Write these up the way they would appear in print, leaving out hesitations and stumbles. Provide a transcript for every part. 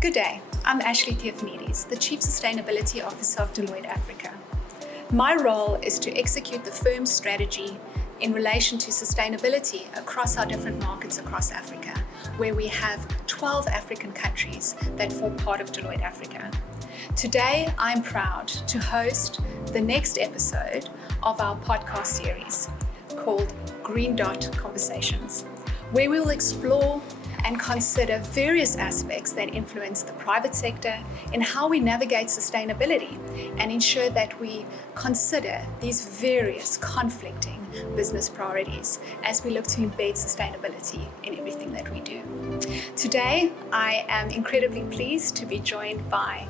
Good day, I'm Ashleigh Theophanides, the Chief Sustainability Officer of Deloitte Africa. My role is to execute the firm's strategy in relation to sustainability across our different markets across Africa, where we have 12 African countries that form part of Deloitte Africa. Today, I'm proud to host the next episode of our podcast series called Green Dot Conversations, where we will explore and consider various aspects that influence the private sector in how we navigate sustainability and ensure that we consider these various conflicting business priorities as we look to embed sustainability in everything that we do. Today, I am incredibly pleased to be joined by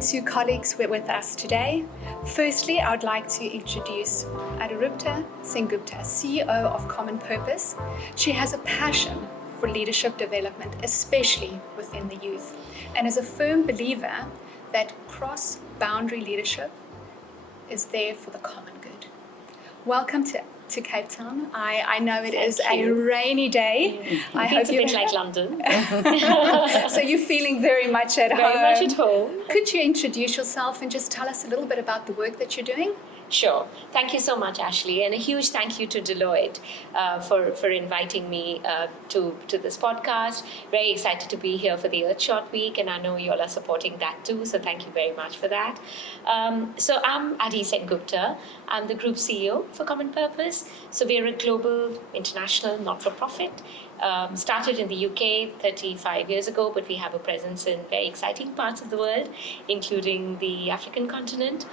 two colleagues who are with us today. Firstly, I would like to introduce Adirupa Sengupta, CEO of Common Purpose. She has a passion for leadership development, especially within the youth, and is a firm believer that cross-boundary leadership is there for the common good. Welcome to Cape Town. I know it is a rainy day. I hope it's a bit like London. So you're feeling very much at home. Very much at home. Could you introduce yourself and just tell us a little bit about the work that you're doing? Sure. Thank you so much, Ashleigh, and a huge thank you to Deloitte for inviting me to this podcast. Very excited to be here for the Earthshot Week, and I know you all are supporting that too, so thank you very much for that. So I'm Adirupa Sengupta. I'm the Group CEO for Common Purpose. So we're a global, international, not-for-profit. Started in the UK 35 years ago, but we have a presence in very exciting parts of the world, including the African continent.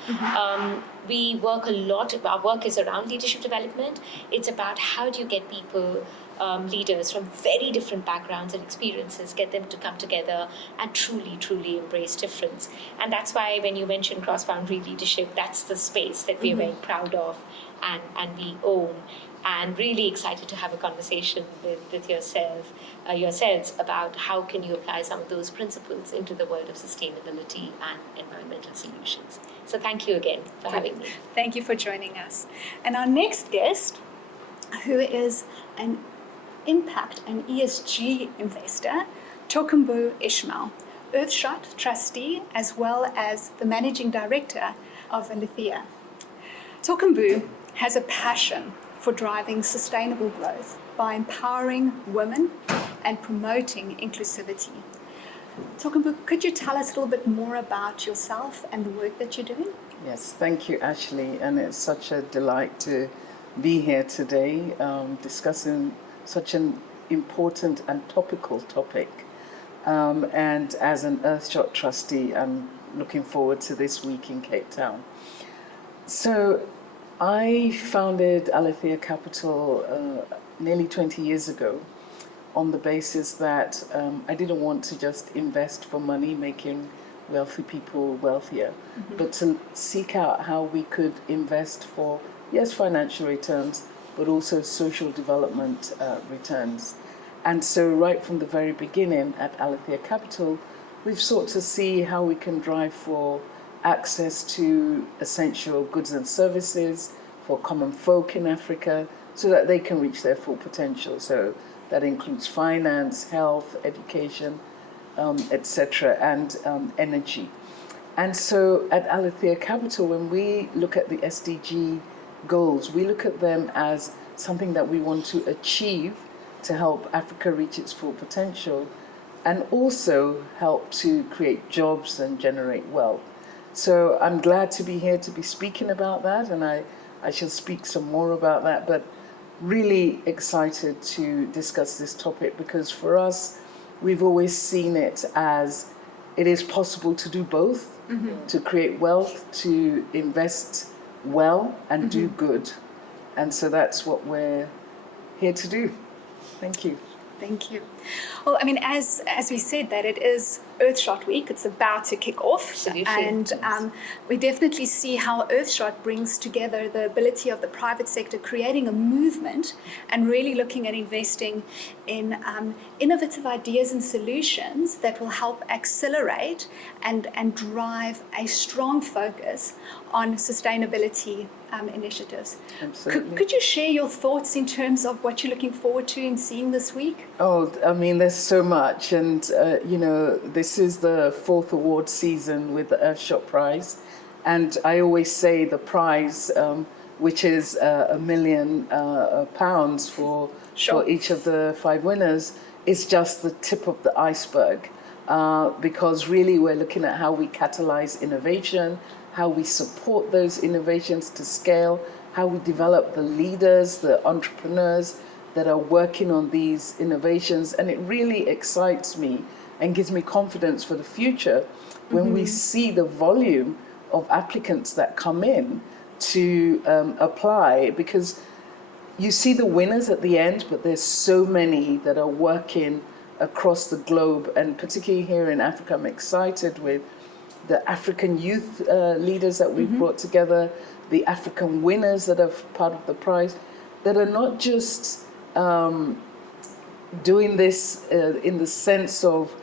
We work a lot, our work is around leadership development. It's about how do you get people, leaders from very different backgrounds and experiences, get them to come together and truly embrace difference. And that's why when you mention cross-boundary leadership, that's the space that we're very proud of and we own. And really excited to have a conversation with yourselves about how can you apply some of those principles into the world of sustainability and environmental solutions. So thank you again for having me. Thank you for joining us. And our next guest, who is an impact and ESG investor, Tokunboh Ishmael, Earthshot Trustee, as well as the Managing Director of Alitheia. Tokunboh has a passion for driving sustainable growth by empowering women and promoting inclusivity. Tokunboh, could you tell us a little bit more about yourself and the work that you're doing? Yes, thank you, Ashleigh, and it's such a delight to be here today discussing such an important and topical topic. And as an Earthshot Trustee, I'm looking forward to this week in Cape Town. So I founded Alitheia Capital nearly 20 years ago on the basis that I didn't want to just invest for money, making wealthy people wealthier, but to seek out how we could invest for, yes, financial returns, but also social development returns. And so right from the very beginning at Alitheia Capital, we've sought to see how we can drive for access to essential goods and services for common folk in Africa so that they can reach their full potential. So that includes finance, health, education, etc., and energy. And so at Alitheia Capital, when we look at the SDG goals, we look at them as something that we want to achieve to help Africa reach its full potential and also help to create jobs and generate wealth. So I'm glad to be here to be speaking about that, and I shall speak some more about that, but really excited to discuss this topic because for us, we've always seen it as it is possible to do both, to create wealth, to invest well and do good. And so that's what we're here to do. Thank you. Thank you. Well, I mean, as we said, that it is Earthshot Week. It's about to kick off. Absolutely. And we definitely see how Earthshot brings together the ability of the private sector, creating a movement and really looking at investing in innovative ideas and solutions that will help accelerate and drive a strong focus on sustainability initiatives. Absolutely. Could you share your thoughts in terms of what you're looking forward to in seeing this week? Oh, I mean, there's so much. And, this this is the 4th award season with the Earthshot Prize. And I always say the prize, which is £1 million for each of the 5 winners, is just the tip of the iceberg. Because really we're looking at how we catalyze innovation, how we support those innovations to scale, how we develop the leaders, the entrepreneurs that are working on these innovations. And it really excites me and gives me confidence for the future when we see the volume of applicants that come in to apply, because you see the winners at the end, but there's so many that are working across the globe, and particularly here in Africa. I'm excited with the African youth leaders that we've brought together, the African winners that are part of the prize, that are not just doing this in the sense of,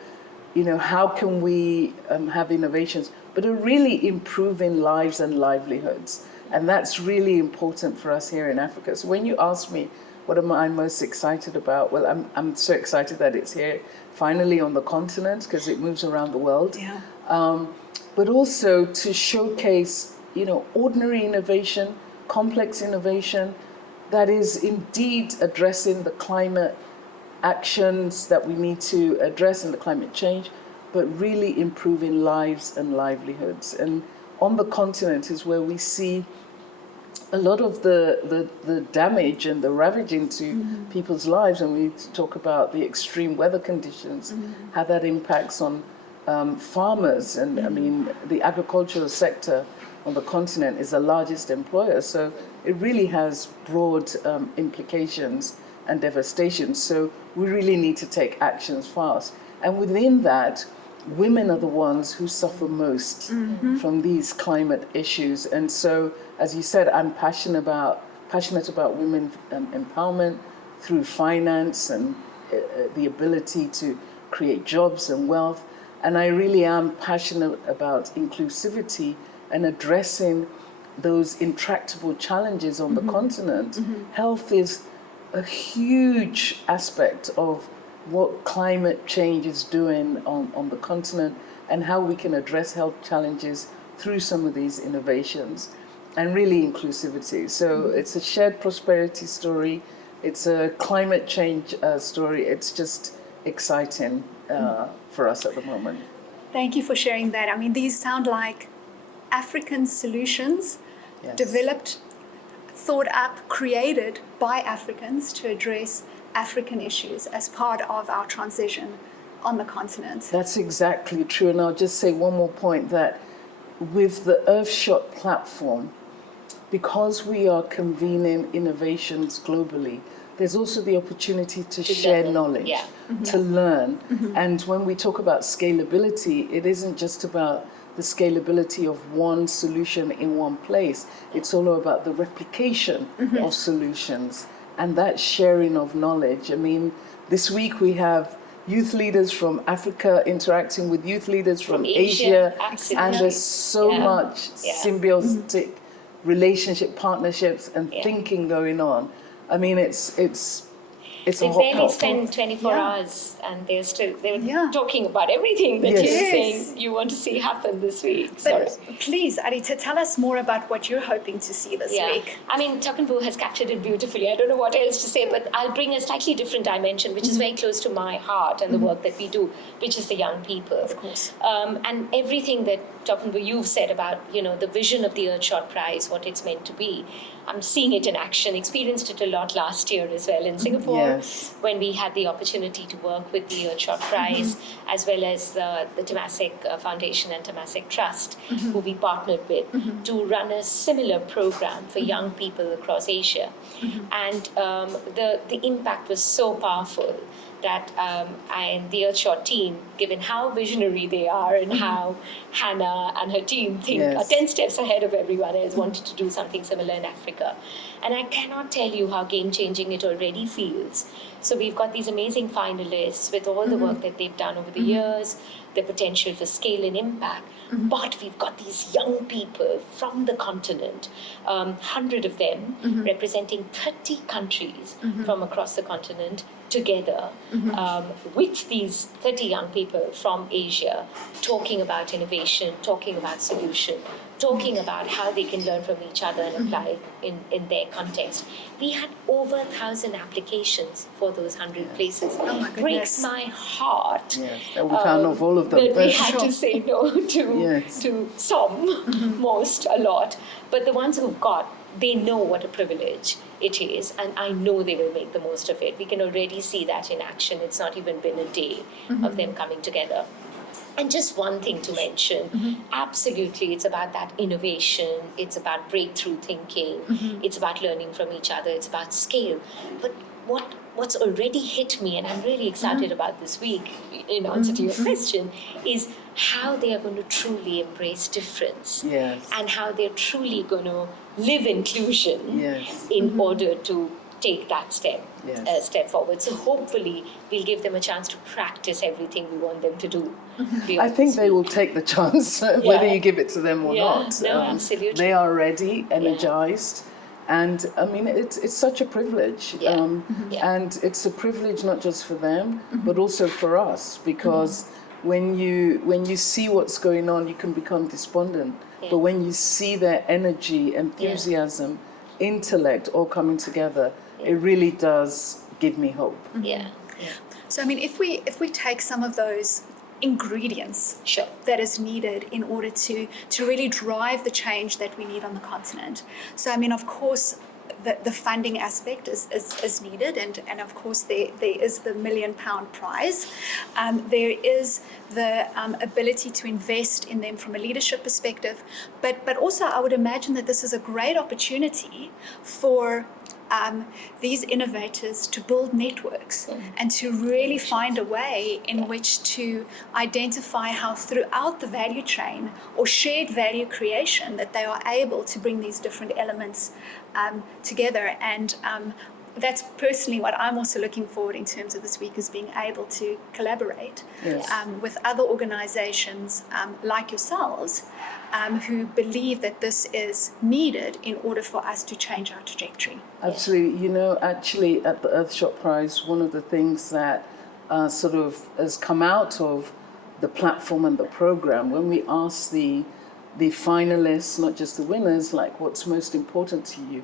how can we have innovations, but are really improving lives and livelihoods. And that's really important for us here in Africa. So when you ask me, what am I most excited about? Well, I'm so excited that it's here finally on the continent, because it moves around the world. Yeah. But also to showcase, ordinary innovation, complex innovation that is indeed addressing the climate actions that we need to address in the climate change, but really improving lives and livelihoods. And on the continent is where we see a lot of the damage and the ravaging to people's lives. And we talk about the extreme weather conditions, how that impacts on farmers. And I mean, the agricultural sector on the continent is the largest employer. So it really has broad implications and devastation. So we really need to take actions fast. And within that, women are the ones who suffer most from these climate issues. And so, as you said, I'm passionate about women empowerment through finance and the ability to create jobs and wealth. And I really am passionate about inclusivity and addressing those intractable challenges on the continent. Health is a huge aspect of what climate change is doing on the continent, and how we can address health challenges through some of these innovations, and really inclusivity. So it's a shared prosperity story, it's a climate change story. It's just exciting for us at the moment. Thank you for sharing that. I mean, these sound like African solutions, Yes. developed, thought up, created by Africans to address African issues as part of our transition on the continent. That's exactly true. And I'll just say one more point, that with the Earthshot platform, because we are convening innovations globally, there's also the opportunity to share knowledge, to learn. And when we talk about scalability, it isn't just about the scalability of one solution in one place. It's all about the replication of solutions and that sharing of knowledge. I mean, this week we have youth leaders from Africa interacting with youth leaders from Asia. And there's so much symbiotic relationship, partnerships, and thinking going on. I mean, it's a They hot barely pot. spend 24 hours, and they were talking about everything that Yes. you're saying you want to see happen this week. Sorry. But please, Adita, tell us more about what you're hoping to see this week. I mean, Tokunboh has captured it beautifully. I don't know what else to say, but I'll bring a slightly different dimension, which is very close to my heart and the work that we do, which is the young people. Of course. And everything that Tokunboh, you've said about, the vision of the Earthshot Prize, what it's meant to be. I'm seeing it in action, experienced it a lot last year as well in Singapore, Yes. when we had the opportunity to work with the Earthshot Prize, as well as the Temasek Foundation and Temasek Trust, who we partnered with, to run a similar program for young people across Asia. And the impact was so powerful that and the Earthshot team, given how visionary they are and how Hannah and her team think are 10 steps ahead of everyone else, wanted to do something similar in Africa. And I cannot tell you how game-changing it already feels. So we've got these amazing finalists with all the work that they've done over the years, the potential for scale and impact. But we've got these young people from the continent, 100 of them, representing 30 countries from across the continent, together with these 30 young people from Asia, talking about innovation, talking about solution, talking about how they can learn from each other and apply in their context. We had over 1,000 applications for those 100 places. Oh my goodness. Breaks my heart. Yes, that we can't of all of them. That we but- had to say no to, Yes. to some, most, a lot. But the ones who've got, they know what a privilege it is, and I know they will make the most of it. We can already see that in action. It's not even been a day of them coming together. And just one thing to mention, absolutely, it's about that innovation, it's about breakthrough thinking, it's about learning from each other, it's about scale. But what's already hit me, and I'm really excited about this week, in answer to your question, is how they are going to truly embrace difference. Yes. And how they're truly going to live inclusion Yes. in order to take that step forward. So hopefully we'll give them a chance to practice everything we want them to do. I think they will take the chance, whether you give it to them or Yeah, not. no, absolutely. They are ready, energized, and I mean it's such a privilege. And it's a privilege not just for them, but also for us, because when you see what's going on, you can become despondent. But when you see their energy, enthusiasm, intellect all coming together, it really does give me hope. Yeah. So I mean, if we take some of those ingredients Sure. that is needed in order to really drive the change that we need on the continent. So I mean, of course, the funding aspect is needed, and of course there is the £1 million prize. There is the ability to invest in them from a leadership perspective, but also I would imagine that this is a great opportunity for these innovators to build networks and to really find a way in which to identify how throughout the value chain or shared value creation that they are able to bring these different elements together. And that's personally what I'm also looking forward in terms of this week, is being able to collaborate with other organizations like yourselves who believe that this is needed in order for us to change our trajectory. Absolutely. You know, actually at the Earthshot Prize, one of the things that sort of has come out of the platform and the program, when we ask the finalists, not just the winners, like what's most important to you,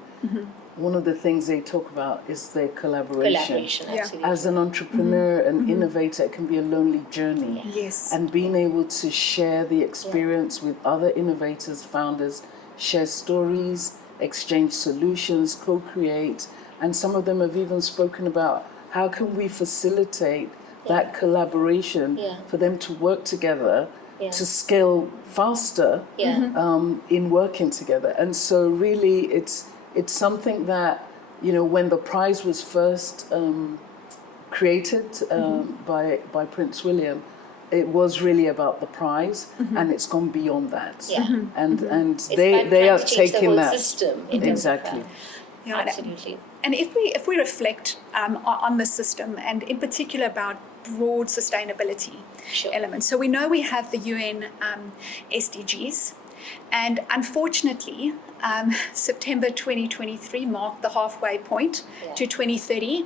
one of the things they talk about is their collaboration. Absolutely. As an entrepreneur and innovator, it can be a lonely journey. Yes. And being able to share the experience with other innovators, founders, share stories, exchange solutions, co-create, and some of them have even spoken about how can we facilitate that collaboration for them to work together to scale faster in working together. And so really it's something that, you know, when the prize was first created by Prince William, it was really about the prize, and it's gone beyond that. And they are taking that system exactly. Absolutely. And if we reflect on the system, and in particular about broad sustainability elements, so we know we have the UN SDGs, and unfortunately September 2023 marked the halfway point to 2030,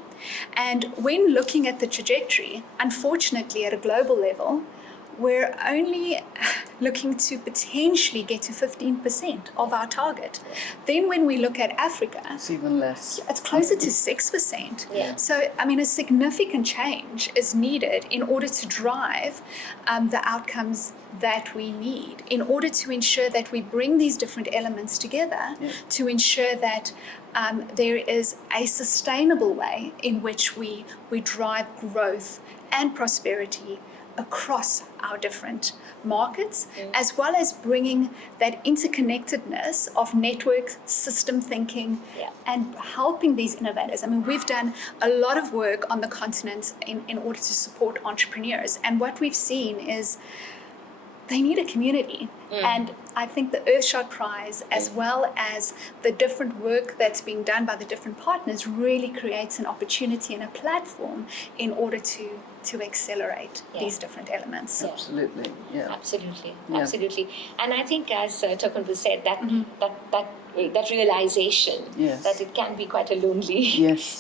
and when looking at the trajectory, unfortunately at a global level, we're only looking to potentially get to 15% of our target. Then when we look at Africa, It's even less. it's closer to 6%. So, I mean, a significant change is needed in order to drive the outcomes that we need, in order to ensure that we bring these different elements together to ensure that there is a sustainable way in which we drive growth and prosperity across our different markets, as well as bringing that interconnectedness of network system thinking and helping these innovators. I mean, we've done a lot of work on the continent in order to support entrepreneurs, and what we've seen is they need a community. And I think the Earthshot Prize, as well as the different work that's being done by the different partners, really creates an opportunity and a platform in order to accelerate these different elements. Absolutely, yeah. Absolutely, Yeah. absolutely. And I think, as Tokunboh said, that realization that it can be quite a lonely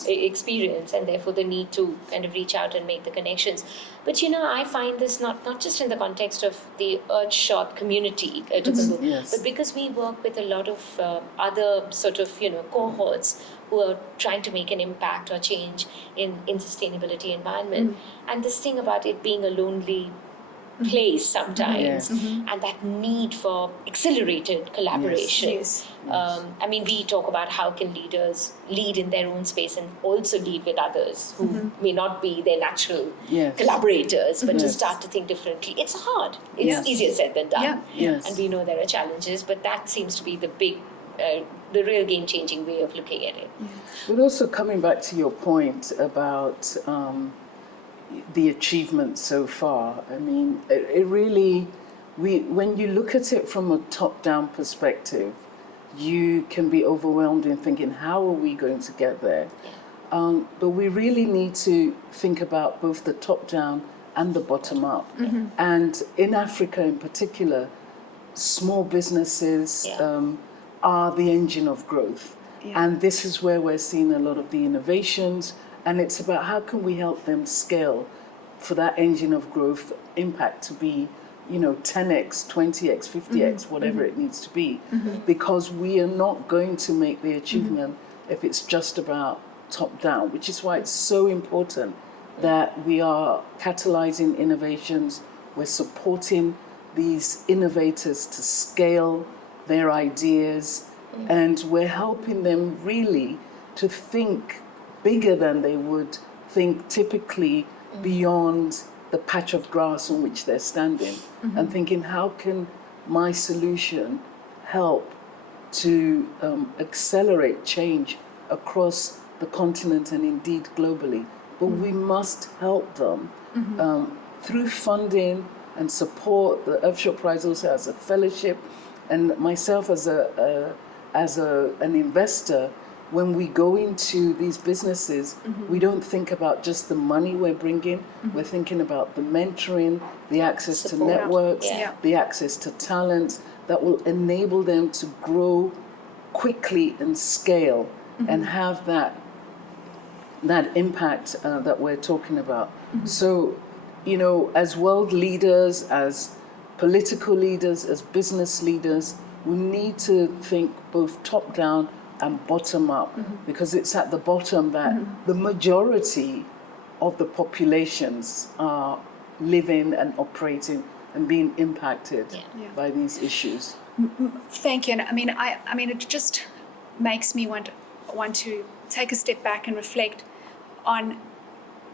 experience, and therefore the need to kind of reach out and make the connections. But I find this not just in the context of the Earthshot community, Tokunboh, but because we work with a lot of other sort of cohorts who are trying to make an impact or change in sustainability environment, and this thing about it being a lonely place sometimes, and that need for accelerated collaboration. Yes. I mean, we talk about how can leaders lead in their own space and also lead with others who may not be their natural collaborators, but to start to think differently. It's hard. It's easier said than done. And we know there are challenges, but that seems to be the big, the real game-changing way of looking at it. But also coming back to your point about the achievement so far, I mean, it really, when you look at it from a top-down perspective, you can be overwhelmed in thinking, how are we going to get there? But we really need to think about both the top-down and the bottom-up. And in Africa in particular, small businesses are the engine of growth. And this is where we're seeing a lot of the innovations. And it's about how can we help them scale for that engine of growth impact to be, 10x, 20x, 50x, whatever it needs to be. Because we are not going to make the achievement if it's just about top down, which is why it's so important that we are catalyzing innovations, we're supporting these innovators to scale their ideas, and we're helping them really to think bigger than they would think typically beyond the patch of grass on which they're standing, and thinking, how can my solution help to accelerate change across the continent and indeed globally? But we must help them through funding and support. The Earthshot Prize also has a fellowship, and myself as an investor, when we go into these businesses, we don't think about just the money we're bringing. We're thinking about the mentoring, the access to networks, the access to talent that will enable them to grow quickly and scale and have that impact that we're talking about. So, as world leaders, as political leaders, as business leaders, we need to think both top down and bottom up, because it's at the bottom that the majority of the populations are living and operating and being impacted by these issues. Thank you. And I mean, it just makes me want to take a step back and reflect on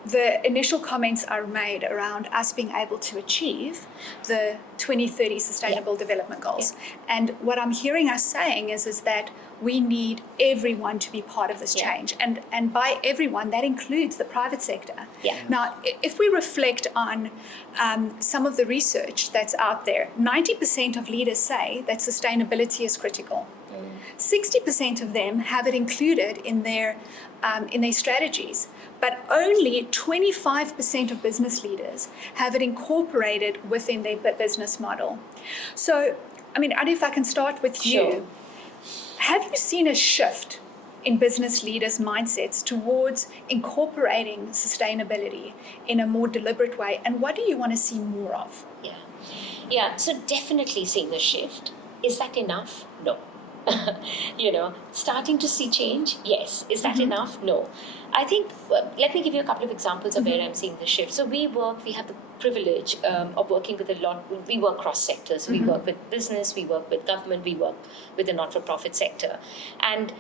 the initial comments are made around us being able to achieve the 2030 Sustainable Development Goals. And what I'm hearing us saying is that we need everyone to be part of this change. And by everyone, that includes the private sector. Now, if we reflect on some of the research that's out there, 90% of leaders say that sustainability is critical. 60% of them have it included in their strategies, but only 25% of business leaders have it incorporated within their business model. So, Adi, if I can start with you, have you seen a shift in business leaders' mindsets towards incorporating sustainability in a more deliberate way, and what do you want to see more of? So definitely seeing a shift. Is that enough? No. Starting to see change, yes. Is that enough? No. I think, let me give you a couple of examples of where I'm seeing the shift. So we have the privilege of working with we work cross sectors. So we work with business, we work with government, we work with the not-for-profit sector. And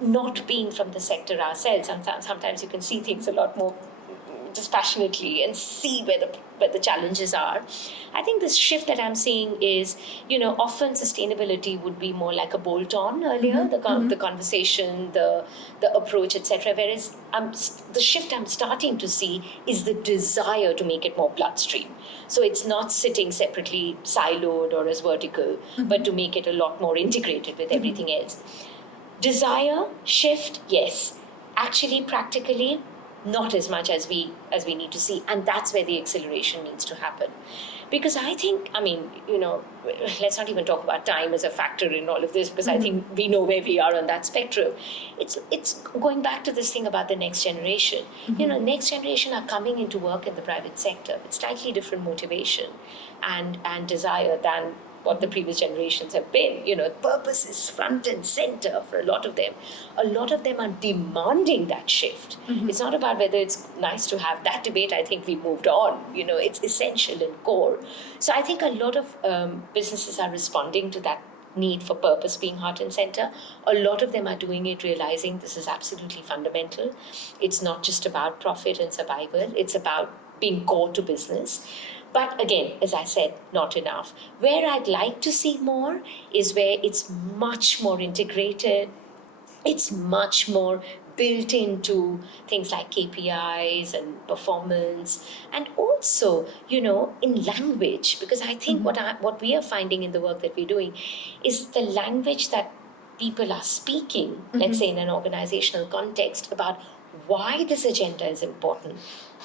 not being from the sector ourselves, sometimes you can see things a lot more dispassionately and see where the challenges are. I think this shift that I'm seeing is, often sustainability would be more like a bolt-on earlier, the conversation, the approach, etc. Whereas the shift I'm starting to see is the desire to make it more bloodstream. So it's not sitting separately, siloed or as vertical, but to make it a lot more integrated with everything else. Desire, shift, yes. Actually, practically, not as much as we need to see. And that's where the acceleration needs to happen. Because I think, let's not even talk about time as a factor in all of this, because I think we know where we are on that spectrum. It's going back to this thing about the next generation. Next generation are coming into work in the private sector with slightly different motivation and desire than what the previous generations have been. Purpose is front and center for a lot of them. A lot of them are demanding that shift. It's not about whether it's nice to have that debate. I think we've moved on. It's essential and core. So I think a lot of businesses are responding to that need for purpose being heart and center. A lot of them are doing it realizing this is absolutely fundamental. It's not just about profit and survival. It's about being core to business. But again, as I said, not enough. Where I'd like to see more is where it's much more integrated. It's much more built into things like KPIs and performance. And also, in language, because I think what we are finding in the work that we're doing is the language that people are speaking, let's say in an organizational context, about why this agenda is important,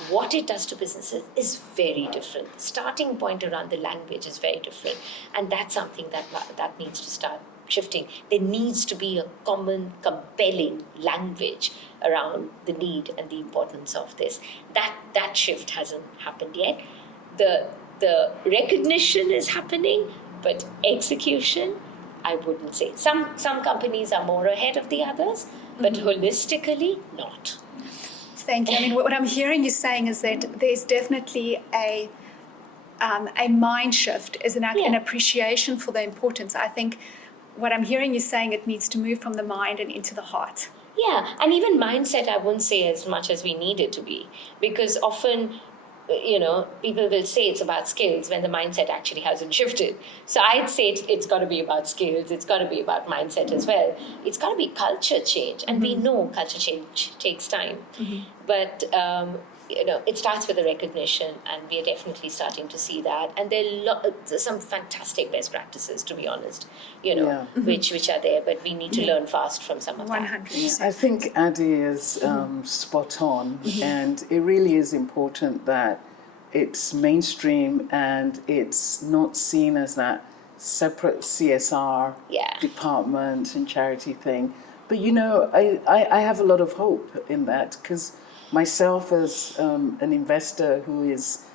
what it does to businesses is very different. The starting point around the language is very different. And that's something that needs to start shifting. There needs to be a common, compelling language around the need and the importance of this. That shift hasn't happened yet. The recognition is happening, but execution, I wouldn't say. Some companies are more ahead of the others, but holistically, not. Thank you. What I'm hearing you saying is that there's definitely a mind shift, is an appreciation for the importance. I think what I'm hearing you saying, it needs to move from the mind and into the heart. Yeah, and even mindset, I wouldn't say as much as we need it to be, because often, people will say it's about skills when the mindset actually hasn't shifted. So I'd say it's got to be about skills. It's got to be about mindset as well. It's got to be culture change. And we know culture change takes time. But, it starts with the recognition, and we are definitely starting to see that. And there's some fantastic best practices, to be honest, which are there. But we need to learn fast from some of 100%. that. Yeah, I think Adi is spot on, and it really is important that it's mainstream and it's not seen as that separate CSR department and charity thing. But I have a lot of hope in that, because myself as an investor who is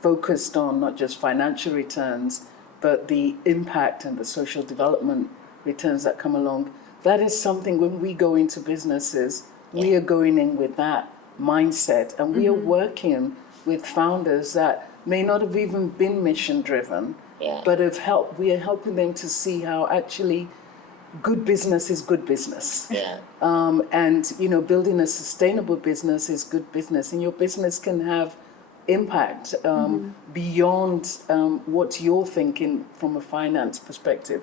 focused on not just financial returns, but the impact and the social development returns that come along, that is something when we go into businesses, we are going in with that mindset, and we are working with founders that may not have even been mission driven, but we are helping them to see how actually good business is good business. And building a sustainable business is good business, and your business can have impact beyond what you're thinking from a finance perspective.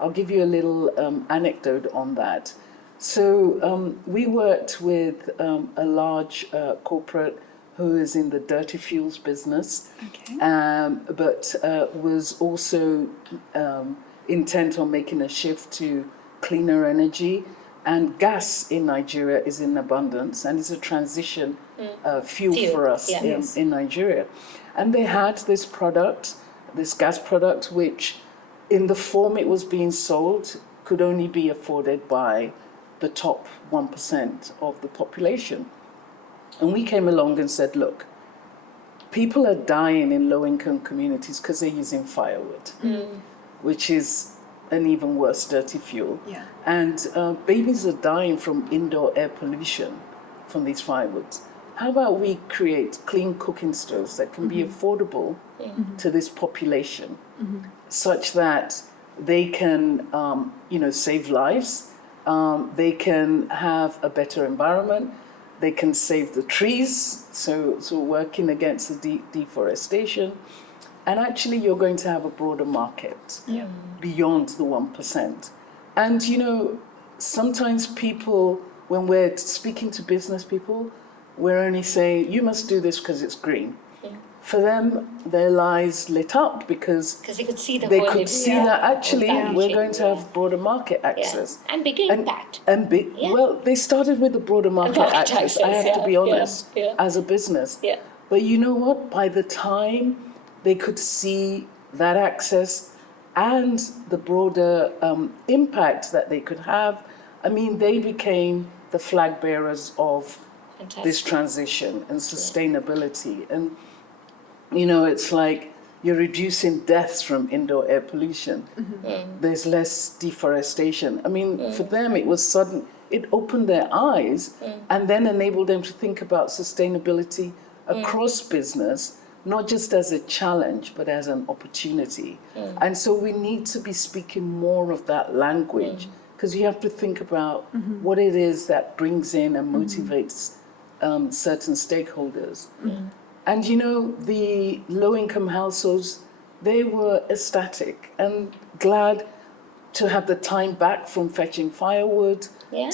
I'll give you a little anecdote on that. So we worked with a large corporate who is in the dirty fuels business, but was also intent on making a shift to cleaner energy. And gas in Nigeria is in abundance, and it's a transition fuel for us in Nigeria. And they had this product, this gas product, which in the form it was being sold could only be afforded by the top 1% of the population. And we came along and said, look, people are dying in low-income communities because they're using firewood, which is an even worse dirty fuel. And babies are dying from indoor air pollution from these firewoods. How about we create clean cooking stoves that can be affordable to this population, such that they can, save lives, they can have a better environment, they can save the trees, so working against the deforestation. And actually, you're going to have a broader market beyond the 1%. And, you know, sometimes people, when we're speaking to business people, we're only saying, you must do this because it's green. For them, their lives lit up because they could see they could see that actually we're going to have broader market access. And bigger impact. Well, they started with the broader market access, I have to be honest, as a business. Yeah. But you know what? By the time they could see that access and the broader impact that they could have, I mean, they became the flag bearers of this transition and sustainability. And you know, it's like you're reducing deaths from indoor air pollution. There's less deforestation. I mean, for them, it was sudden. It opened their eyes and then enabled them to think about sustainability across business, not just as a challenge, but as an opportunity. And so we need to be speaking more of that language, because you have to think about what it is that brings in and motivates certain stakeholders. And you know, the low-income households, they were ecstatic and glad to have the time back from fetching firewood,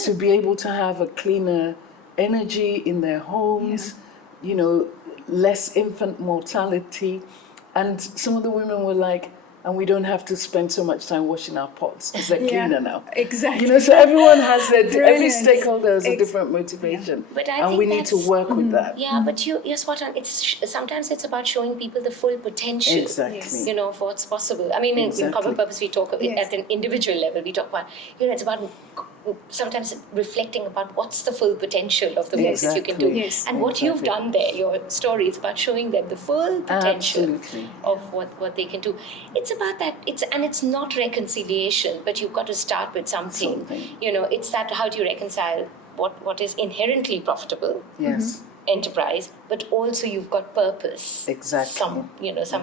to be able to have a cleaner energy in their homes, you know, less infant mortality. And some of the women were like, and we don't have to spend so much time washing our pots because they're cleaner now. Exactly. You know, so everyone has every stakeholder has a different motivation, But I and think we need to work with that. Yeah, but you're spot on. Sometimes it's about showing people the full potential. Exactly. You know, for what's possible. I mean, in Common Purpose, we talk at an individual level. We talk about, you know, it's about sometimes reflecting about what's the full potential of the work that you can do. And what you've done there, your story, is about showing them the full potential of what they can do. It's about that. It's not reconciliation, but you've got to start with something. You know, it's that, how do you reconcile what is inherently profitable? Enterprise, but also you've got purpose. Somewhere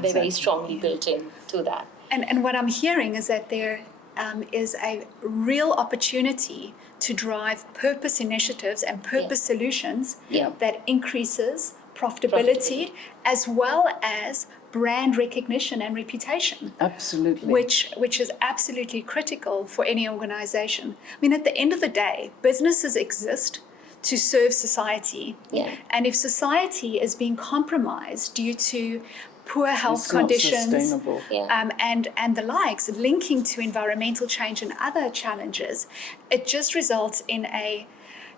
very strongly built in to that. And what I'm hearing is that there is a real opportunity to drive purpose initiatives and purpose solutions that increases profitability as well as brand recognition and reputation. Absolutely. Which is absolutely critical for any organization. I mean, at the end of the day, businesses exist to serve society. And if society is being compromised due to poor health conditions and the likes, linking to environmental change and other challenges, it just results in a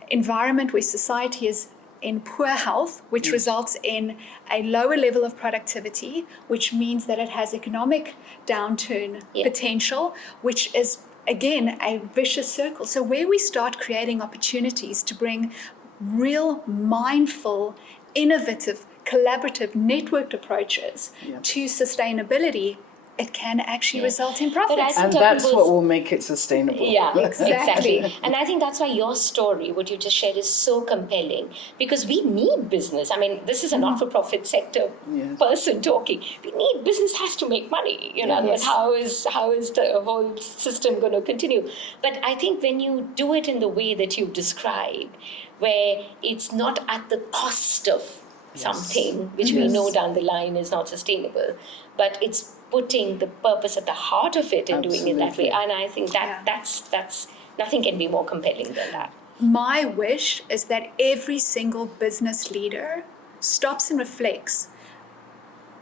environment where society is in poor health, which results in a lower level of productivity, which means that it has economic downturn potential, which is again a vicious circle. So where we start creating opportunities to bring real mindful, innovative, collaborative, networked approaches to sustainability, it can actually result in profits. And that's what will make it sustainable. Yeah, exactly. And I think that's why your story, what you just shared, is so compelling, because we need business. I mean, this is a not-for-profit sector person talking. We need business has to make money. You know, otherwise how is the whole system going to continue? But I think when you do it in the way that you described, where it's not at the cost of something which we know down the line is not sustainable, but it's putting the purpose at the heart of it and doing it that way. And I think that's nothing can be more compelling than that. My wish is that every single business leader stops and reflects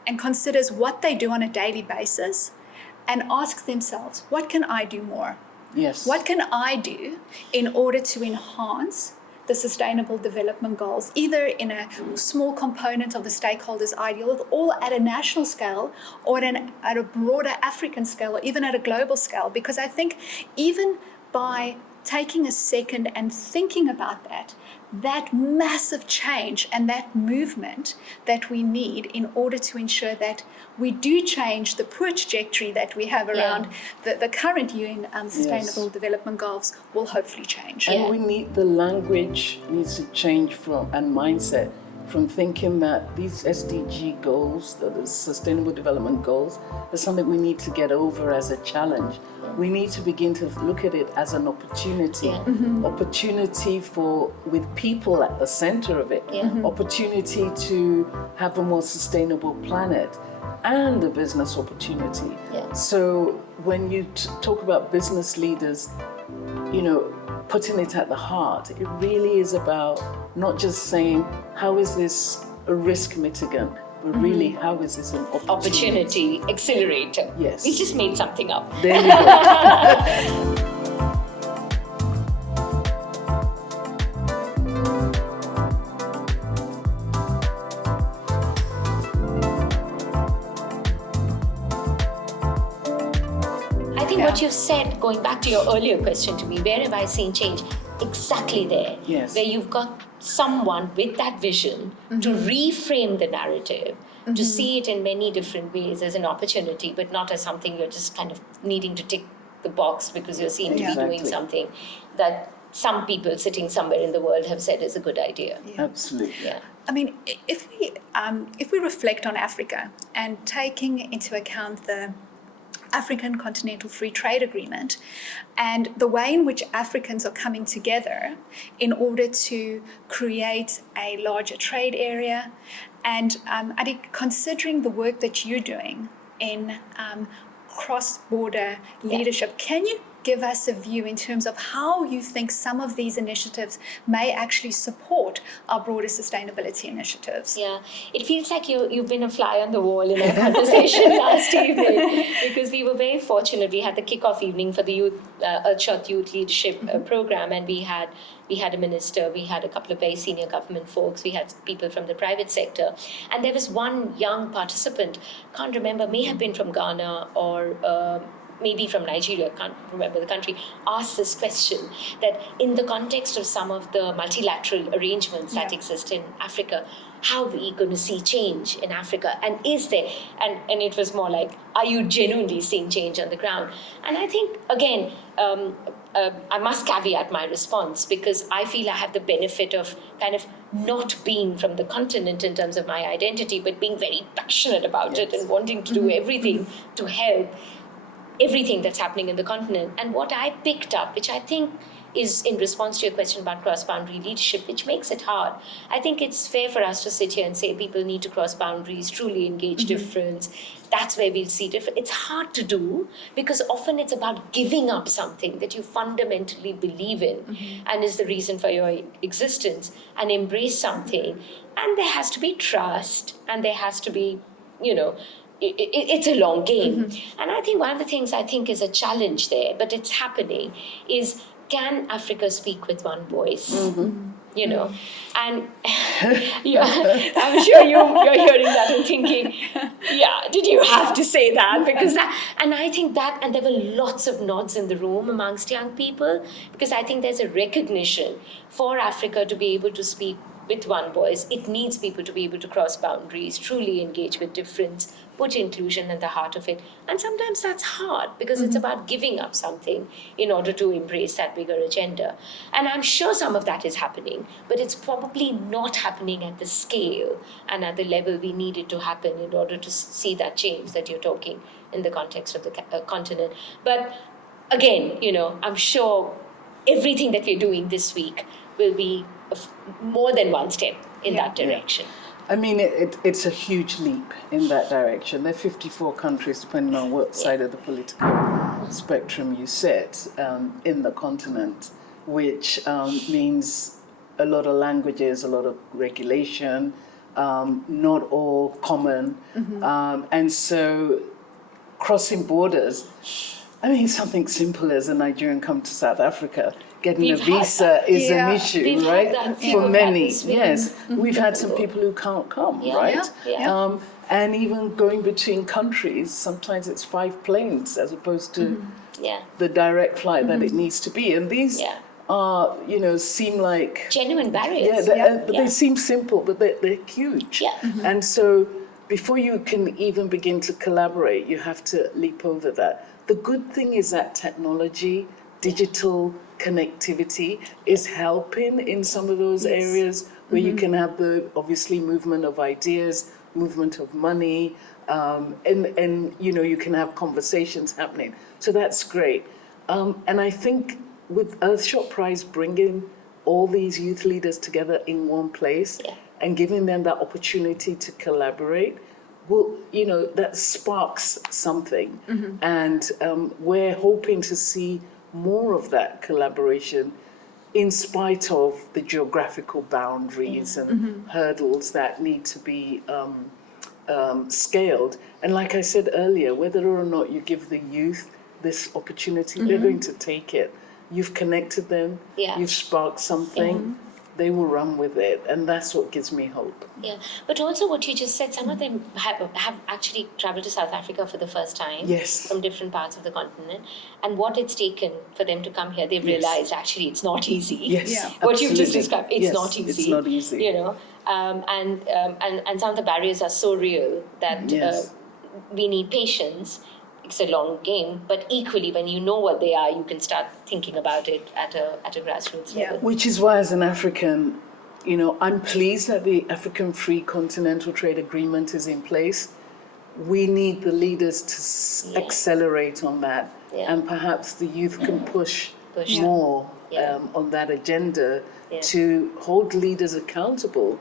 and considers what they do on a daily basis and asks themselves, what can I do more? What can I do in order to enhance the Sustainable Development Goals, either in a small component of the stakeholders' ideal, or at a national scale, or at a broader African scale, or even at a global scale? Because I think even by taking a second and thinking about that massive change and that movement that we need in order to ensure that we do change the poor trajectory that we have around the current UN Sustainable Development Goals will hopefully change. And we need, the language needs to change from, and mindset from thinking that these SDG goals, the Sustainable Development Goals, are something we need to get over as a challenge. We need to begin to look at it as an opportunity, opportunity with people at the center of it, opportunity to have a more sustainable planet, and a business opportunity. So when you talk about business leaders, putting it at the heart, it really is about not just saying, how is this a risk mitigant, but really, how is this an opportunity? Accelerator. Yes. We just made something up. There you go. What you've said, going back to your earlier question to me, where have I seen change? Exactly there. Yes. Where you've got someone with that vision to reframe the narrative, to see it in many different ways as an opportunity, but not as something you're just kind of needing to tick the box because you're seen to be doing something that some people sitting somewhere in the world have said is a good idea. Absolutely. Yeah. I mean, if we reflect on Africa and taking into account the African Continental Free Trade Agreement and the way in which Africans are coming together in order to create a larger trade area, and Adi, considering the work that you're doing in cross-border leadership, can you give us a view in terms of how you think some of these initiatives may actually support our broader sustainability initiatives? Yeah, it feels like you've been a fly on the wall in our conversation last evening, because we were very fortunate. We had the kickoff evening for the youth Earthshot Youth Leadership Program, and we had a minister, we had a couple of very senior government folks, we had people from the private sector, and there was one young participant, can't remember, may have been from Ghana or maybe from Nigeria, can't remember the country, asked this question, that in the context of some of the multilateral arrangements that exist in Africa, how are we going to see change in Africa? And is there? And it was more like, are you genuinely seeing change on the ground? And I think, again, I must caveat my response, because I feel I have the benefit of kind of not being from the continent in terms of my identity, but being very passionate about it and wanting to do everything to help everything that's happening in the continent. And what I picked up, which I think is in response to your question about cross-boundary leadership, which makes it hard. I think it's fair for us to sit here and say people need to cross boundaries, truly engage difference. That's where we'll see different. It's hard to do because often it's about giving up something that you fundamentally believe in and is the reason for your existence, and embrace something. And there has to be trust, and there has to be, it's a long game. And I think one of the things I think is a challenge there, but it's happening, is can Africa speak with one voice? And I'm sure you're hearing that and thinking, did you have to say that? Because and I think that, and there were lots of nods in the room amongst young people, because I think there's a recognition for Africa to be able to speak with one voice. It needs people to be able to cross boundaries, truly engage with difference, put inclusion at the heart of it. And sometimes that's hard because it's about giving up something in order to embrace that bigger agenda. And I'm sure some of that is happening, but it's probably not happening at the scale and at the level we need it to happen in order to see that change that you're talking in the context of the continent. But again, I'm sure everything that we're doing this week will be more than one step in that direction. I mean, it's a huge leap in that direction. There are 54 countries, depending on what side of the political spectrum you sit, in the continent, which means a lot of languages, a lot of regulation, not all common. And so crossing borders, I mean, something simple as a Nigerian come to South Africa, getting a visa is an issue, right? For many, yes. We've had some people who can't come, right? And even going between countries, sometimes it's 5 planes as opposed to the direct flight that it needs to be. And these are, seem like genuine barriers. But they seem simple, but they're huge. And so before you can even begin to collaborate, you have to leap over that. The good thing is that technology, digital connectivity is helping in some of those areas where you can have the obviously movement of ideas, movement of money, and you can have conversations happening. So that's great. And I think with Earthshot Prize bringing all these youth leaders together in one place and giving them that opportunity to collaborate, well, that sparks something. And we're hoping to see more of that collaboration in spite of the geographical boundaries and hurdles that need to be scaled. And like I said earlier, whether or not you give the youth this opportunity, they're going to take it. You've connected them, you've sparked something, they will run with it, and that's what gives me hope. Yeah, but also what you just said, some of them have actually traveled to South Africa for the first time from different parts of the continent, and what it's taken for them to come here, they've realized actually it's not easy. Yes, what you've just described, it's not easy. It's not easy. And some of the barriers are so real that we need patience. It's a long game, but equally, when you know what they are, you can start thinking about it at a grassroots level. Which is why, as an African, I'm pleased that the African Free Continental Trade Agreement is in place. We need the leaders to accelerate on that, and perhaps the youth can push more on that agenda to hold leaders accountable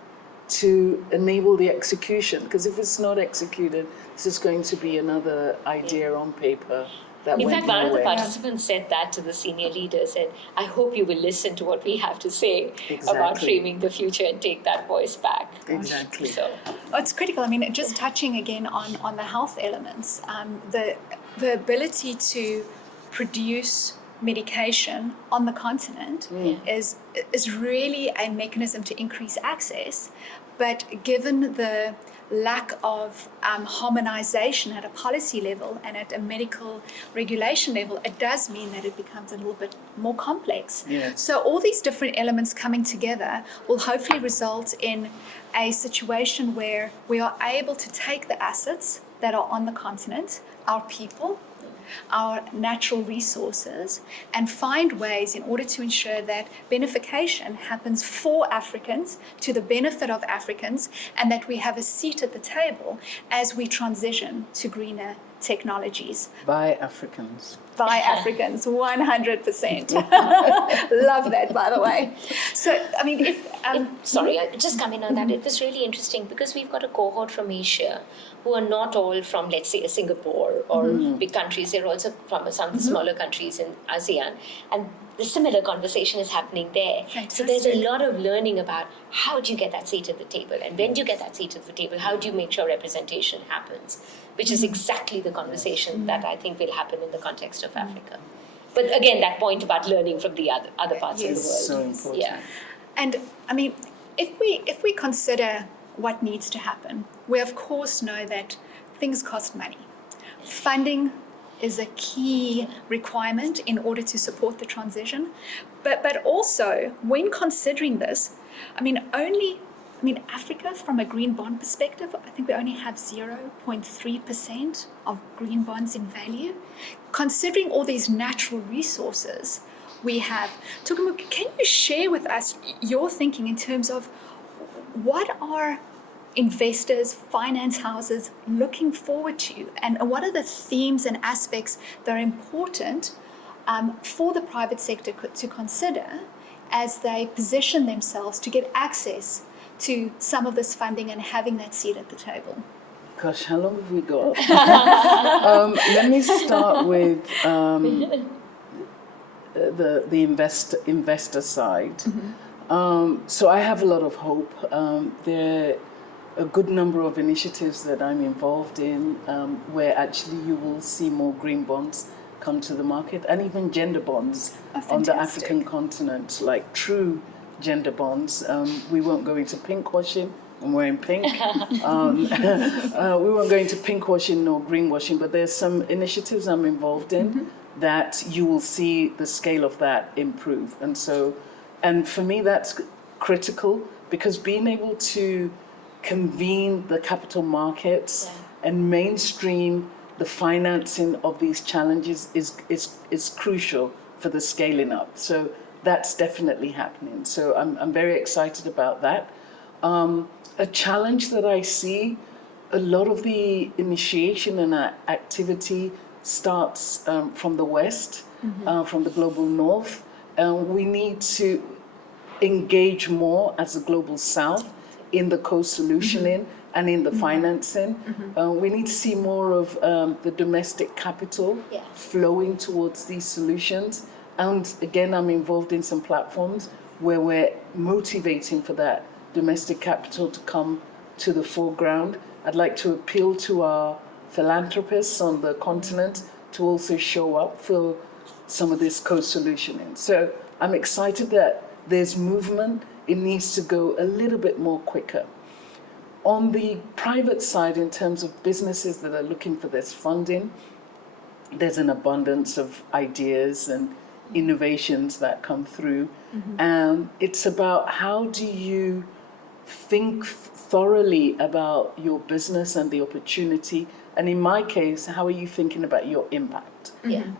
to enable the execution. Because if it's not executed, it's just going to be another idea on paper that In went fact, one of the nowhere. participants said that to the senior leader, said, I hope you will listen to what we have to say about framing the future and take that voice back. Exactly. So, It's critical. I mean, just touching again on the health elements, the ability to produce medication on the continent is really a mechanism to increase access. But given the lack of harmonization at a policy level and at a medical regulation level, it does mean that it becomes a little bit more complex. Yes. So all these different elements coming together will hopefully result in a situation where we are able to take the assets that are on the continent, our people, our natural resources, and find ways in order to ensure that benefication happens for Africans, to the benefit of Africans, and that we have a seat at the table as we transition to greener technologies. By Africans. By Africans, 100%. Love that, by the way. So, I mean, sorry, I just come in on that. It was really interesting because we've got a cohort from Asia who are not all from, let's say, Singapore or big countries. They're also from some of the smaller countries in ASEAN. And the similar conversation is happening there. Fantastic. So there's a lot of learning about how do you get that seat at the table, and when do you get that seat at the table, how do you make sure representation happens, which is exactly the conversation that I think will happen in the context of Africa. But again, that point about learning from the other parts of the world. So important. Yeah. And I mean, if we consider what needs to happen, we of course know that things cost money. Funding is a key requirement in order to support the transition. But also, when considering this, Africa, from a green bond perspective, I think we only have 0.3% of green bonds in value. Considering all these natural resources we have, Tokunboh, can you share with us your thinking in terms of what are investors, finance houses looking forward to, and what are the themes and aspects that are important for the private sector to consider as they position themselves to get access to some of this funding and having that seat at the table? Gosh, how long have we got? Let me start with the investor side. So I have a lot of hope. There are a good number of initiatives that I'm involved in where actually you will see more green bonds come to the market, and even gender bonds on the African continent, like true gender bonds. We won't go into pink washing. I'm wearing pink. We won't go into pink washing nor green washing, but there's some initiatives I'm involved in that you will see the scale of that improve. And for me, that's critical, because being able to convene the capital markets and mainstream the financing of these challenges is crucial for the scaling up. So that's definitely happening. So I'm very excited about that. A challenge that I see, a lot of the initiation and activity starts from the West, from the global North. We need to engage more as a global South in the co-solutioning and in the financing. We need to see more of the domestic capital flowing towards these solutions. And again, I'm involved in some platforms where we're motivating for that domestic capital to come to the foreground. I'd like to appeal to our philanthropists on the continent to also show up for some of this co-solutioning. So I'm excited that there's movement. It needs to go a little bit more quicker. On the private side, in terms of businesses that are looking for this funding, there's an abundance of ideas and innovations that come through. It's about how do you think thoroughly about your business and the opportunity. And in my case, how are you thinking about your impact?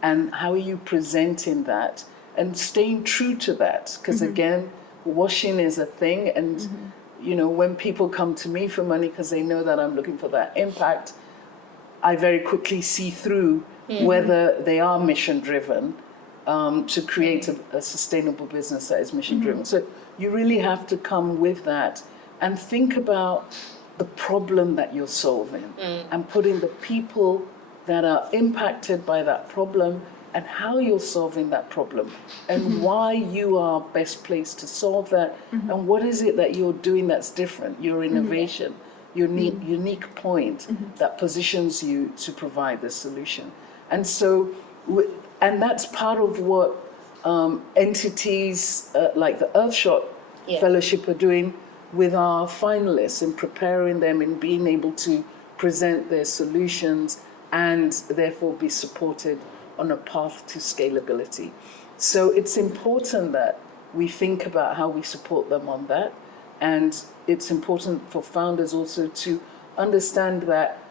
And how are you presenting that and staying true to that? Because again, washing is a thing. And, you know, when people come to me for money because they know that I'm looking for that impact, I very quickly see through whether they are mission driven to create a sustainable business that is mission driven. So you really have to come with that and think about the problem that you're solving and putting the people that are impacted by that problem and how you're solving that problem and why you are best placed to solve that and what is it that you're doing that's different, your innovation, your unique point that positions you to provide the solution. And so, and that's part of what entities like the Earthshot Fellowship are doing with our finalists and preparing them and being able to present their solutions and therefore be supported on a path to scalability. So it's important that we think about how we support them on that. And it's important for founders also to understand that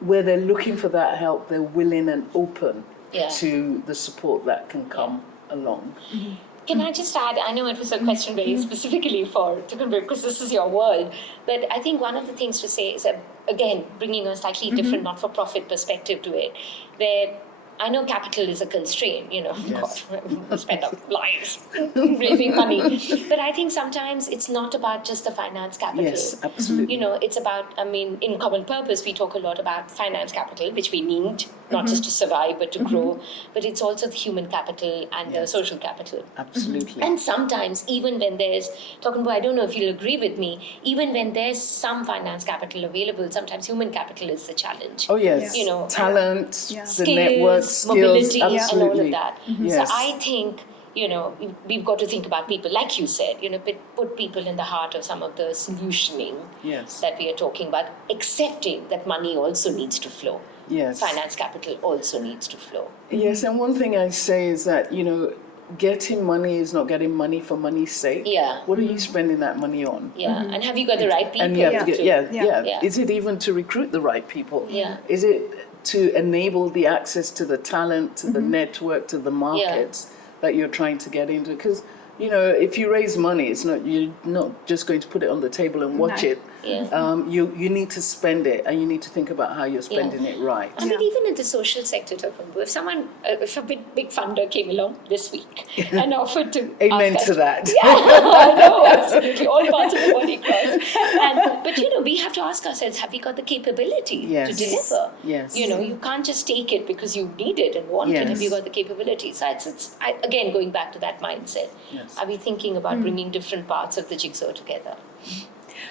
where they're looking for that help, they're willing and open to the support that can come along. Can I just add, I know it was a question very specifically for Tokunboh because this is your world, but I think one of the things to say is that, again, bringing a slightly different not-for-profit perspective to it, where I know capital is a constraint, you know, God, we spend our lives raising money. But I think sometimes it's not about just the finance capital. Yes, absolutely. You know, it's about, I mean, in Common Purpose, we talk a lot about finance capital, which we need, not just to survive, but to grow. But it's also the human capital and the social capital. Absolutely. And sometimes, even when there's, Tokunboh, I don't know if you'll agree with me, even when there's some finance capital available, sometimes human capital is the challenge. Oh, yes. You know, talent, the skills, network, mobility, skills, and all of that. Yes. So I think, you know, we've got to think about people, like you said, you know, put people in the heart of some of the solutioning that we are talking about, accepting that money also needs to flow. Yes. Finance capital also needs to flow. Yes, and one thing I say is that, you know, getting money is not getting money for money's sake. Yeah. What are you spending that money on? Yeah, and have you got the right people? And you have to get, Yeah. Is it even to recruit the right people? Yeah. Is it to enable the access to the talent, to the network, to the markets that you're trying to get into? Because, you know, if you raise money, it's not, you're not just going to put it on the table and watch it. Yeah. You need to spend it, and you need to think about how you're spending it right. I mean, even in the social sector, Tokunboh, if a big funder came along this week and offered to Amen ask us, to that. Yeah, I know, absolutely, all parts of the body cross. But, you know, we have to ask ourselves, have we got the capability to deliver? Yes. You know, you can't just take it because you need it and want it. Have you got the capability? So again, going back to that mindset. Yes. Are we thinking about bringing different parts of the jigsaw together?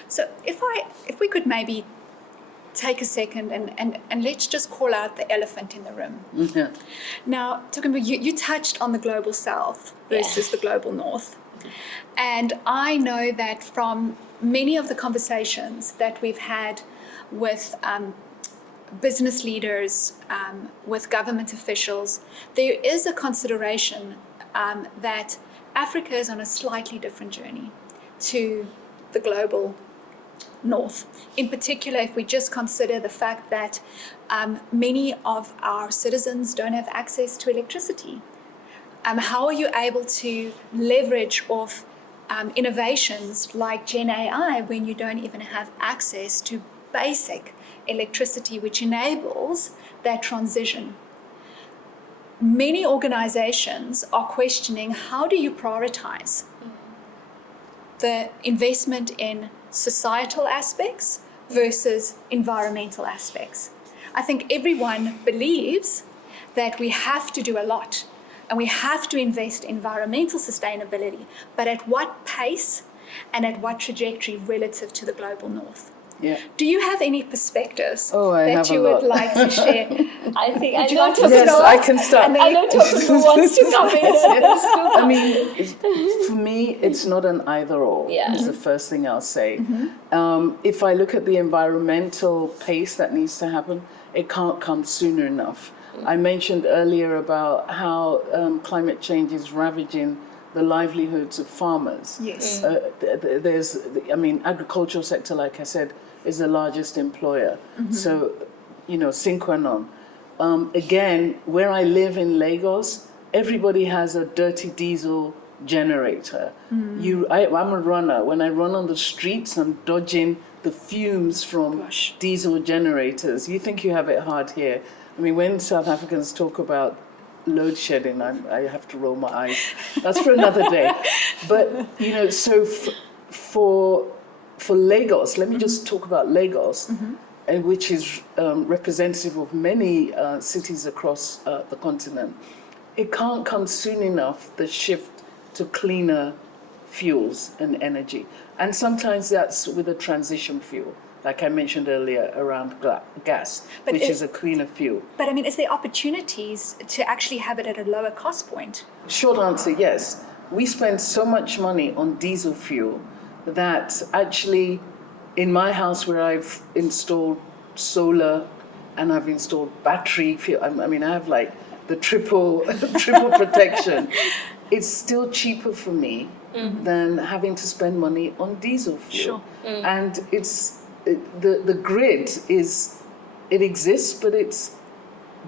So if we could maybe take a second and let's just call out the elephant in the room. Yeah. Now, Tokunboh, you touched on the global south versus the global north. And I know that from many of the conversations that we've had with business leaders, with government officials, there is a consideration that Africa is on a slightly different journey to the global north. In particular, if we just consider the fact that many of our citizens don't have access to electricity. How are you able to leverage off innovations like Gen AI when you don't even have access to basic electricity, which enables that transition? Many organizations are questioning, how do you prioritize the investment in societal aspects versus environmental aspects? I think everyone believes that we have to do a lot and we have to invest in environmental sustainability, but at what pace and at what trajectory relative to the global north? Yeah. Do you have any perspectives I that have you a would lot. like to share? I think Would I'd you love like to to Yes, start? I can start. And then I know Tokunboh wants to come in. I mean, for me, it's not an either or. Yeah. It's the first thing I'll say. If I look at the environmental pace that needs to happen, it can't come sooner enough. I mentioned earlier about how climate change is ravaging the livelihoods of farmers. Yes. Agricultural sector, like I said, is the largest employer. So, sine qua non. Again, where I live in Lagos, everybody has a dirty diesel generator. I'm a runner. When I run on the streets, I'm dodging the fumes from diesel generators. You think you have it hard here. I mean, when South Africans talk about load shedding, I have to roll my eyes. That's for another day. But, so for Lagos, let me just talk about Lagos, which is representative of many cities across the continent. It can't come soon enough, the shift to cleaner fuels and energy. And sometimes that's with a transition fuel, like I mentioned earlier, around gas, which is a cleaner fuel. But I mean, is there opportunities to actually have it at a lower cost point? Short answer, yes. We spend so much money on diesel fuel that actually in my house where I've installed solar and I've installed battery fuel, I have like the triple protection, it's still cheaper for me than having to spend money on diesel fuel. Sure. And the grid exists, but it's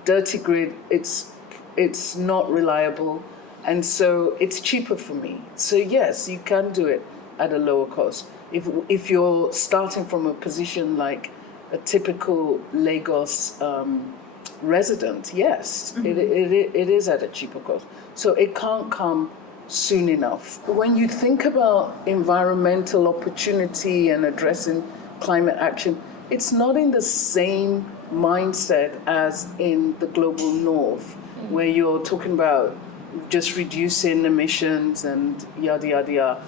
dirty grid, it's not reliable, and so it's cheaper for me. So yes, you can do it at a lower cost. If you're starting from a position like a typical Lagos resident, yes, it is at a cheaper cost. So it can't come soon enough. When you think about environmental opportunity and addressing climate action, it's not in the same mindset as in the global north, where you're talking about just reducing emissions and yada, yada, yada.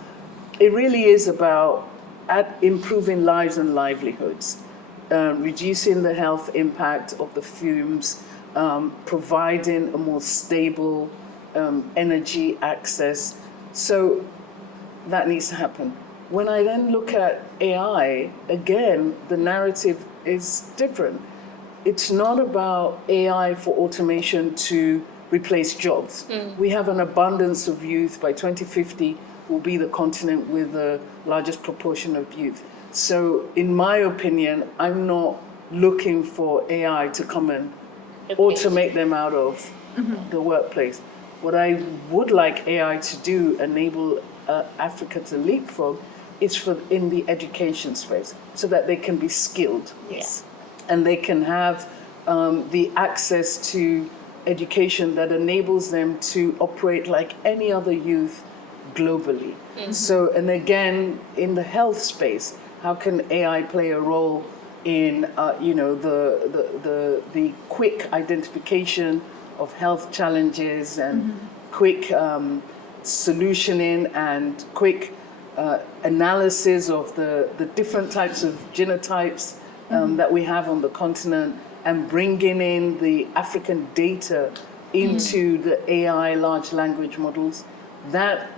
It really is about improving lives and livelihoods, reducing the health impact of the fumes, providing a more stable energy access. So that needs to happen. When I then look at AI, again, the narrative is different. It's not about AI for automation to replace jobs. We have an abundance of youth. By 2050, we'll be the continent with the largest proportion of youth. So in my opinion, I'm not looking for AI to come and automate them out of the workplace. What I would like AI to do, enable Africa to leapfrog, is in the education space, so that they can be skilled. Yes. And they can have the access to education that enables them to operate like any other youth globally. So, and again, in the health space, how can AI play a role in the quick identification of health challenges and quick solutioning and quick analysis of the different types of genotypes that we have on the continent, and bringing in the African data into the AI large language models, that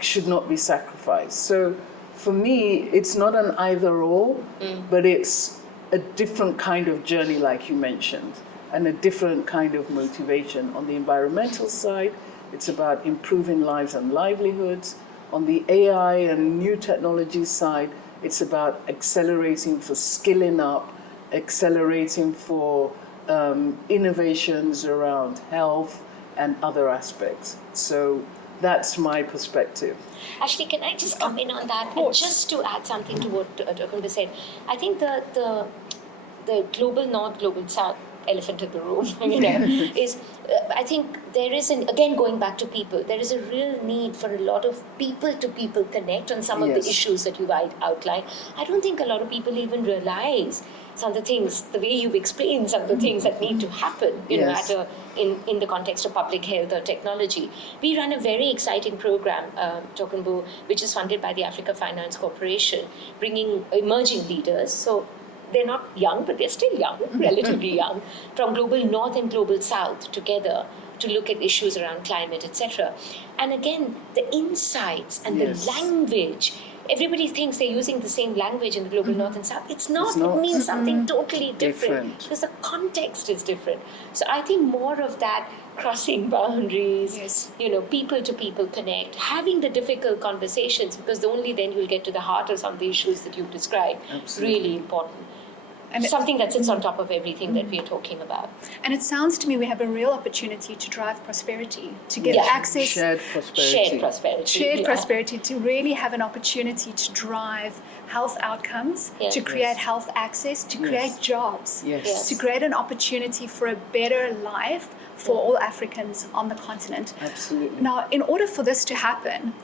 should not be sacrificed. So for me, it's not an either or, but it's a different kind of journey, like you mentioned, and a different kind of motivation. On the environmental side, it's about improving lives and livelihoods. On the AI and new technology side, it's about accelerating for skilling up, accelerating for innovations around health and other aspects. So that's my perspective. Ashleigh, can I just come in on that? And just to add something to what Tokunboh said, I think the global north, global south elephant in the room, is I think there is again going back to people, there is a real need for a lot of people-to-people connect on some of the issues that you've outlined. I don't think a lot of people even realize some of the things, the way you've explained some of the things that need to happen, in the context of public health or technology. We run a very exciting program, Tokunboh, which is funded by the Africa Finance Corporation, bringing emerging leaders. So they're not young, but they're still young, relatively young, from global north and global south together to look at issues around climate, etc. And again, the insights and the language. Everybody thinks they're using the same language in the global north and south. It's not. It means something totally different because the context is different. So I think more of that crossing boundaries, people to people connect, having the difficult conversations, because only then you'll get to the heart of some of the issues that you've described. Absolutely. Really important. And something that sits on top of everything that we're talking about. And it sounds to me we have a real opportunity to drive prosperity, to get access. Shared prosperity, to really have an opportunity to drive health outcomes, to create health access, to create jobs, to create an opportunity for a better life for all Africans on the continent. Absolutely. Now, in order for this to happen,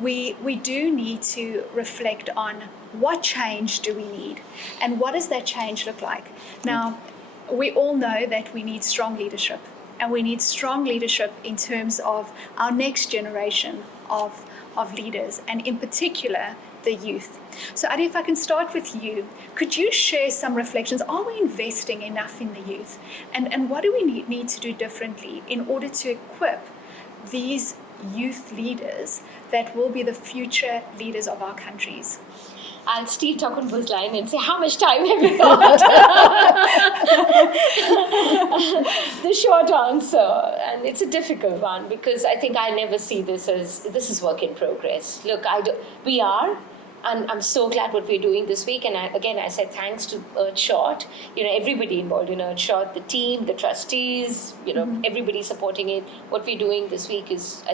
we do need to reflect on what change do we need and what does that change look like. Now, we all know that we need strong leadership, and we need strong leadership in terms of our next generation of leaders, and in particular the youth. So Adi, if I can start with you, could you share some reflections? Are we investing enough in the youth, and what do we need to do differently in order to equip these youth leaders that will be the future leaders of our countries? I'll steal Tokunboh's line and say, how much time have you got? The short answer, and it's a difficult one, because I think I never see this is work in progress. Look, we are, and I'm so glad what we're doing this week. And I said thanks to Earthshot, everybody involved in Earthshot, the team, the trustees, everybody supporting it. What we're doing this week is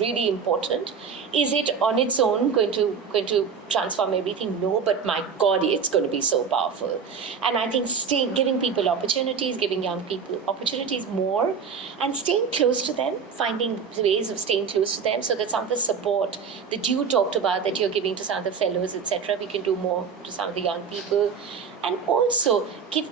really important. Is it on its own going to transform everything? No, but my God, it's going to be so powerful. And I think giving people opportunities, giving young people opportunities more, and staying close to them, finding ways of staying close to them, so that some of the support that you talked about that you're giving to some of the fellows, etc., we can do more to some of the young people. And also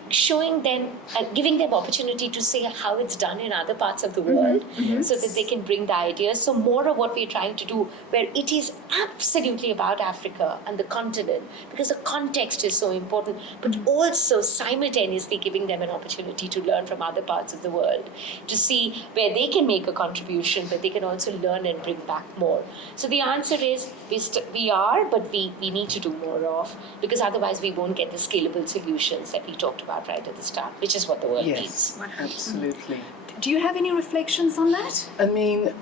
showing them and giving them opportunity to say how it's done in other parts of the world, so that they can bring the ideas. So more of what we're trying to do, where it is absolutely about Africa and the continent, because the context is so important, but also simultaneously giving them an opportunity to learn from other parts of the world, to see where they can make a contribution, but they can also learn and bring back more. So the answer is we are, but we need to do more of, because otherwise we won't get the scalable solutions that we talked about right at the start, which is what the world needs. Absolutely. Do you have any reflections on that? I mean,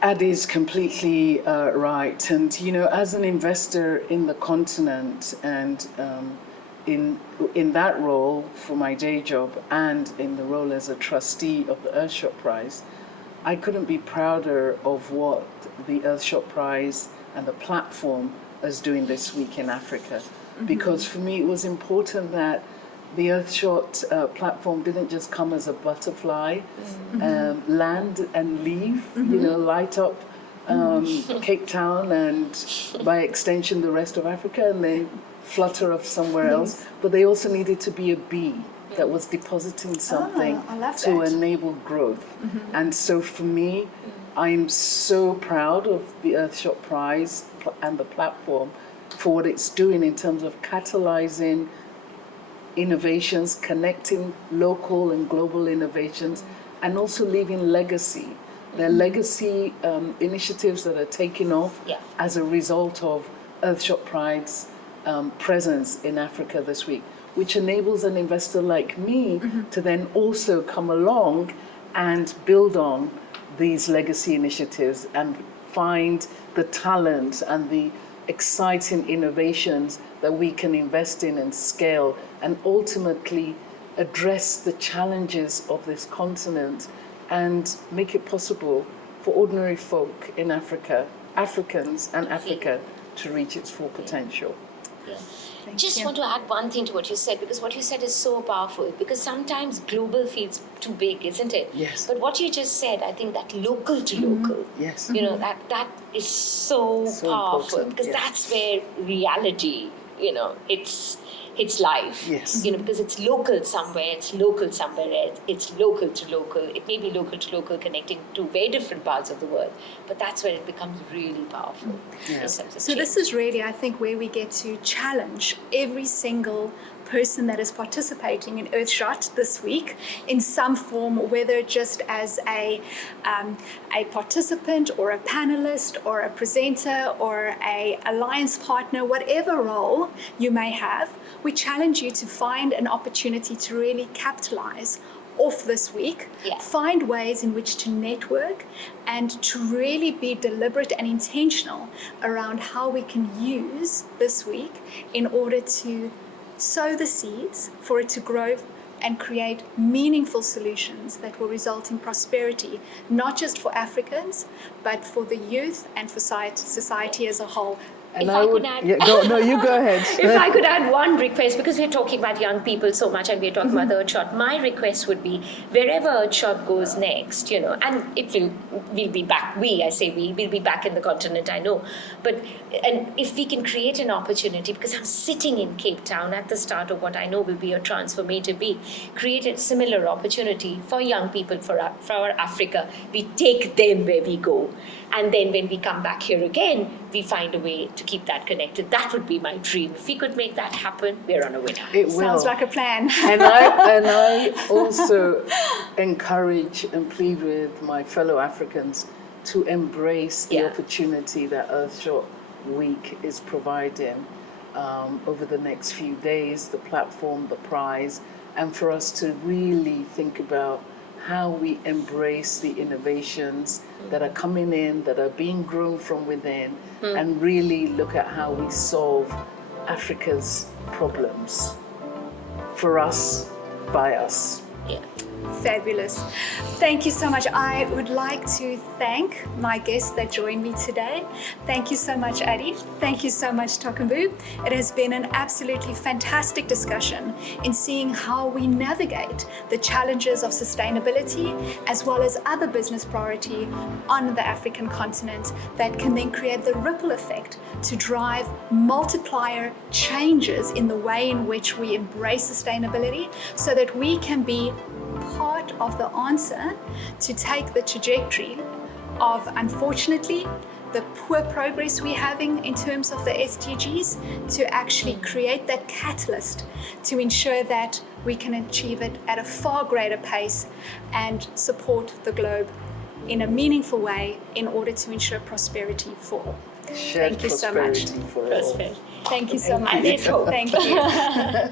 Adi is completely right. And, as an investor in the continent and in that role for my day job and in the role as a trustee of the Earthshot Prize, I couldn't be prouder of what the Earthshot Prize and the platform is doing this week in Africa. Because for me, it was important that the Earthshot platform didn't just come as a butterfly, land and leave, light up Cape Town and by extension the rest of Africa, and then flutter off somewhere else. But they also needed to be a bee that was depositing something to enable growth. And so for me, I'm so proud of the Earthshot Prize and the platform for what it's doing in terms of catalyzing innovations, connecting local and global innovations, and also leaving legacy. There are legacy initiatives that are taking off as a result of Earthshot Prize's presence in Africa this week, which enables an investor like me to then also come along and build on these legacy initiatives and find the talent and the exciting innovations that we can invest in and scale, and ultimately address the challenges of this continent and make it possible for ordinary folk in Africa, Africans and Africa, to reach its full potential. Yeah. Thank Just you. want to add one thing to what you said, because what you said is so powerful, because sometimes global feels too big, isn't it? Yes. But what you just said, I think that local to local, Yes. you know, that is so powerful, important, because yes. that's where reality, you know, it's life. Yes. You know, because it's local somewhere, it's local somewhere else, it's local to local. It may be local to local, connecting to very different parts of the world, but that's where it becomes really powerful. Yes. In terms of So this change. is really, I think, where we get to challenge every single person that is participating in Earthshot this week in some form, whether just as a participant or a panelist or a presenter or a alliance partner, whatever role you may have. We challenge you to find an opportunity to really capitalize off this week, Yeah. find ways in which to network and to really be deliberate and intentional around how we can use this week in order to sow the seeds for it to grow and create meaningful solutions that will result in prosperity, not just for Africans, but for the youth and for society as a whole. And If I could add- you go ahead. If I could add one request, because we're talking about young people so much and we're talking about the Earthshot, my request would be wherever Earthshot goes next, you know, and we'll be back, we'll be back in the continent, I know, but and if we can create an opportunity, because I'm sitting in Cape Town at the start of what I know will be a transformative week, create a similar opportunity for young people, for Africa. We take them where we go. And then when we come back here again, we find a way to keep that connected. That would be my dream. If we could make that happen, we're on a winner. It will. Sounds like a plan. And I also encourage and plead with my fellow Africans to embrace the Yeah. opportunity that Earthshot Week is providing over the next few days, the platform, the prize, and for us to really think about how we embrace the innovations that are coming in, that are being grown from within, and really look at how we solve Africa's problems for us, by us. Yeah. Fabulous. Thank you so much. I would like to thank my guests that joined me today. Thank you so much, Adi. Thank you so much, Tokunboh. It has been an absolutely fantastic discussion in seeing how we navigate the challenges of sustainability as well as other business priority on the African continent that can then create the ripple effect to drive multiplier changes in the way in which we embrace sustainability so that we can be part of the answer to take the trajectory of, unfortunately, the poor progress we're having in terms of the SDGs to actually create that catalyst to ensure that we can achieve it at a far greater pace and support the globe in a meaningful way in order to ensure prosperity for all. Shared Thank you so much. prosperity for all. Prosper. Thank you so much. And let's hope. Thank you.